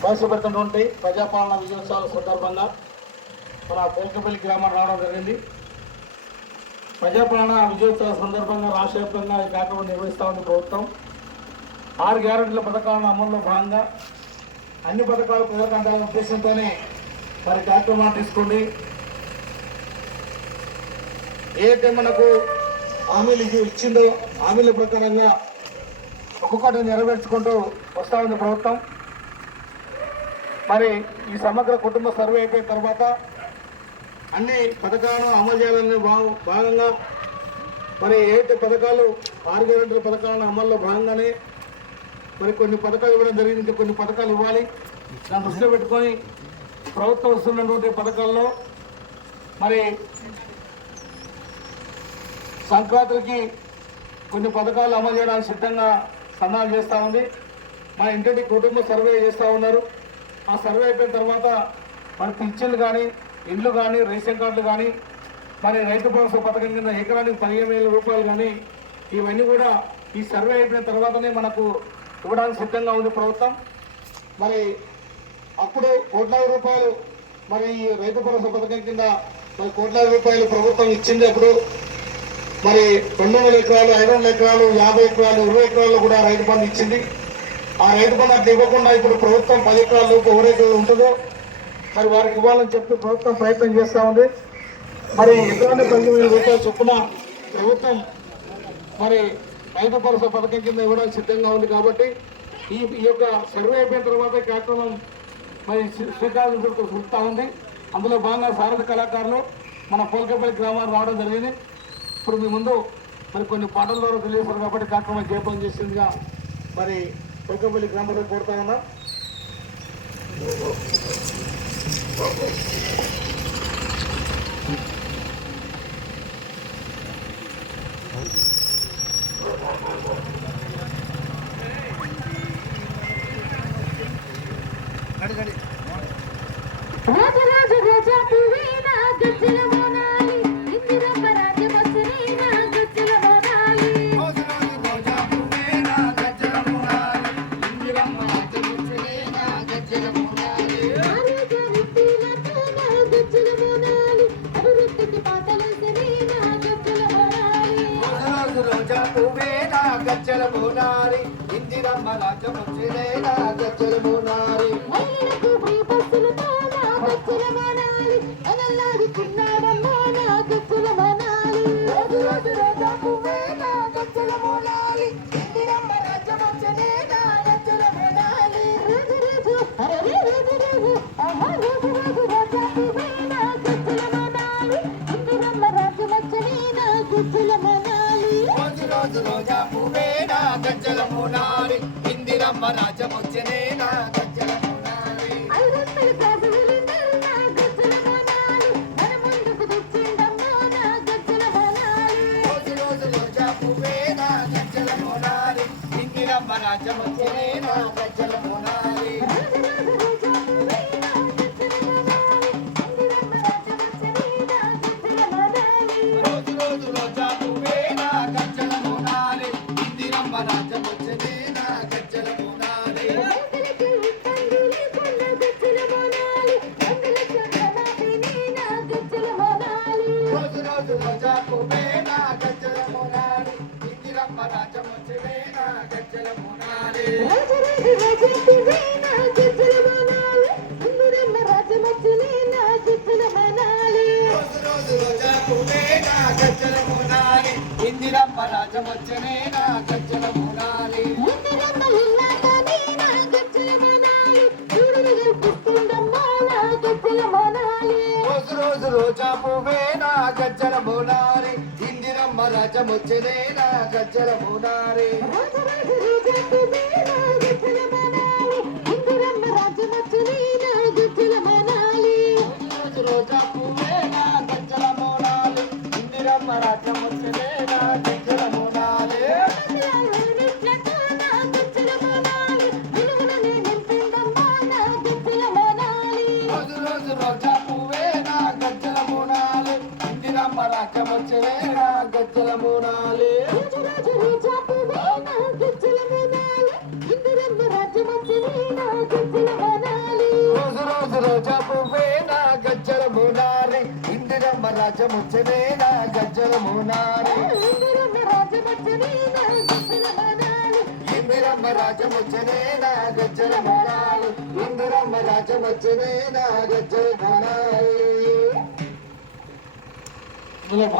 ప్రవేశపెడుతున్నటువంటి ప్రజాపాలన విజయోత్సవాల సందర్భంగా మన కోకపల్లి గ్రామం రావడం జరిగింది. ప్రజాపాలన విజయోత్సవ సందర్భంగా రాష్ట్ర వ్యాప్తంగా ఈ కార్యక్రమం నిర్వహిస్తా ఉంది ప్రభుత్వం. ఆరు గ్యారెంటీల పథకాలను అమల్లో భాగంగా అన్ని పథకాలు ప్రజలకు అందాలనే ఉద్దేశంతోనే మరి కార్యక్రమాన్ని తీసుకోండి. ఏదైతే మనకు హామీలు ఇచ్చిందో హామీల ప్రకారంగా ఒక్కొక్కటి నెరవేర్చుకుంటూ వస్తా ఉంది ప్రభుత్వం. మరి ఈ సమగ్ర కుటుంబ సర్వే అయిపోయిన తర్వాత అన్ని పథకాలను అమలు చేయాలనే భాగ- భాగంగా మరి ఏదైతే పథకాలు ఆరు గ్యారెంటీల పథకాలను అమల్లో భాగంగానే మరి కొన్ని పథకాలు ఇవ్వడం జరిగింది. ఇంకా కొన్ని పథకాలు ఇవ్వాలి. దాన్ని దృష్టిలో పెట్టుకొని ప్రభుత్వం వస్తున్నటువంటి పథకాల్లో మరి సంక్రాంతికి కొన్ని పథకాలు అమలు చేయడానికి సిద్ధంగా సన్నాహాలు చేస్తూ ఉంది. మన ఇంటి కుటుంబ సర్వే చేస్తూ ఉన్నారు. ఆ సర్వే అయిపోయిన తర్వాత మన పింఛన్లు కానీ ఇండ్లు కానీ రేషన్ కార్డులు కానీ మరి రైతు భరోసా పథకం కింద ఎకరానికి పదిహేను వేల రూపాయలు కానీ ఇవన్నీ కూడా ఈ సర్వే అయిపోయిన తర్వాతనే మనకు ఇవ్వడానికి సిద్ధంగా ఉంది ప్రభుత్వం. మరి అప్పుడు కోట్లాది రూపాయలు మరి ఈ రైతు భరోసా పథకం కింద మరి కోట్లాది రూపాయలు ప్రభుత్వం ఇచ్చింది అప్పుడు మరి రెండు వందల ఎకరాలు ఐదు వందల ఎకరాలు యాభై ఎకరాలు ఇరవై ఎకరాలు కూడా రైతు బంధు ఇచ్చింది. ఆ రైతు బంధు ఇవ్వకుండా ఇప్పుడు ప్రభుత్వం పది ఎకరాల లోపు ఎవరైతే ఉంటుందో మరి వారికి ఇవ్వాలని చెప్పి ప్రభుత్వం ప్రయత్నం చేస్తూ ఉంది. మరి ఎటువంటి పది వేల చొప్పున ప్రభుత్వం మరి రైతు భరోసా పథకం కింద ఇవ్వడానికి సిద్ధంగా ఉంది కాబట్టి ఈ ఈ యొక్క సర్వే అయిపోయిన తర్వాత కార్యక్రమం మరి శ్రీకాకుళం చుడతా ఉంది. అందులో భాగంగా సారథి కళాకారులు మన పోల్కపల్లి గ్రామానికి రావడం జరిగింది. ఇప్పుడు మీ ముందు మరి కొన్ని పాటల ద్వారా తెలియజేశారు కాబట్టి కార్యక్రమం జయపం చేసిందిగా మరి ತೊಗಬಲಿ ಗ್ರಾಮದಲ್ಲಿ ಕೊಡ್ತಾವನ್ನ గజ్జల బోనారి ఇందిరమ్మ రాజ్యం వచ్చినేనా గజ్జల బోనారి మహిళలకు ఫ్రీ రోజు రోజు ఇందిరమ్మ గజ్జల బోనారి రాజు రాజు అరే రాజు రాజు ఆహా రాజు రాజు మోనాలి మన ముందుకు తెచ్చిందమ్మో నా గజ్జల మోనాలి రోజు రోజు రోజా పువ్వేనా గజ్జల ఇందిరమ్మ బోనారి రైతుల చంద్రబాబుని నా గజ్జల మోనాలి రోజు రోజు రోజా పువ్వేనా గజ్జల బోనారి ఇందిరమ్మ రాజ్యం గజ్జల గజ్జల బోనారి ఇందిరమ్మ రాజ్యం వచ్చినేనా గజ్జల బోనారి అక్కమొచ్చవే నా గజ్జల మూనాలి. రోజు రోజు రోజా పువ్వే నా గజ్జల మూనాలి ఇందిరమ్మ రాజ్యమొచ్చవే నా గజ్జల మూనాలి ఇందిరమ్మ రాజ్యమొచ్చనే నా గజ్జల మూనాలి ఇందిరమ్మ రాజ్యమొచ్చనే నా గజ్జల ఇందిరమ్మ రాజ్యం